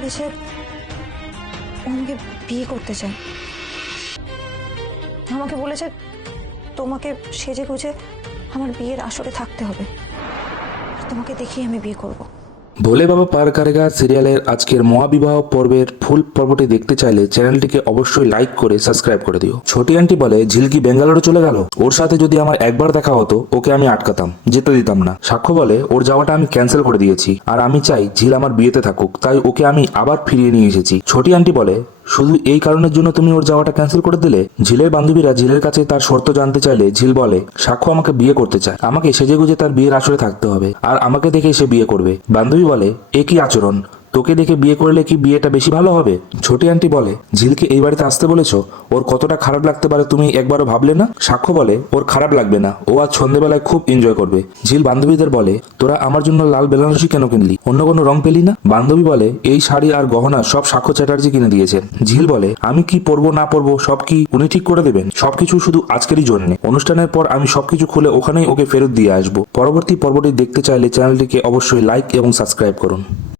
বলেছে ও আমাকে বিয়ে করতে চায়। আমাকে বলেছে তোমাকে সেজে গুজে আমার বিয়ের আসরে থাকতে হবে, আর তোমাকে দেখেই আমি বিয়ে করব। ভোলে বাবা পার করেগা সিরিয়ালের আজকের মহাবিবাহ পর্বের ফুল পর্বটি দেখতে চাইলে চ্যানেলটিকে অবশ্যই লাইক করে সাবস্ক্রাইব করে দিও। ছোটি আন্টি বলে ঝিলকি বেঙ্গালুরু চলে গেল, ওর সাথে যদি আমার একবার দেখা হতো ওকে আমি আটকাতাম, যেতে দিতাম না। সাক্ষ্য বলে ওর যাওয়াটা আমি ক্যান্সেল করে দিয়েছি, আর আমি চাই ঝিল আমার বিয়েতে থাকুক, তাই ওকে আমি আবার ফিরিয়ে নিয়ে এসেছি। ছোটি আন্টি বলে শুধু এই কারণের জন্য তুমি ওর যাওয়াটা ক্যান্সেল করে দিলে? ঝিলের বান্ধবীরা ঝিলের কাছে তার শর্ত জানতে চাইলে ঝিল বলে সাক্ষ্য আমাকে বিয়ে করতে চায়, আমাকে সেজেগুজে তার বিয়ের আসরে থাকতে হবে, আর আমাকে দেখে সে বিয়ে করবে। বান্ধবী বলে এ কি আচরণ, তোকে দেখে বিয়ে করলে কি বিয়েটা বেশি ভালো হবে? ছোটি আন্টি বলে ঝিলকে এই বাড়িতে আসতে বলেছো, ওর কতটা খারাপ লাগতে পারে তুমি একবারও ভাবলে না? সাক্ষ্য বলে ওর খারাপ লাগবে না, ও আজ সন্ধ্যেবেলায় খুব এনজয় করবে। ঝিল বান্ধবীদের বলে তোরা আমার জন্য লাল বেনারসি কেন কিনলি, অন্য কোনো রং পেলি না? বান্ধবী বলে এই শাড়ি আর গহনা সব সাক্ষ্য চ্যাটার্জি কিনে দিয়েছেন। ঝিল বলে আমি কি পরবো না পরবো সব কি উনি ঠিক করে দেবেন, সবকিছু শুধু আজকেরই জন্য, অনুষ্ঠানের পর আমি সবকিছু খুলে ওখানেই ওকে ফেরত দিয়ে আসবো। পরবর্তী পর্বটি দেখতে চাইলে চ্যানেলটিকে অবশ্যই লাইক এবং সাবস্ক্রাইব করুন।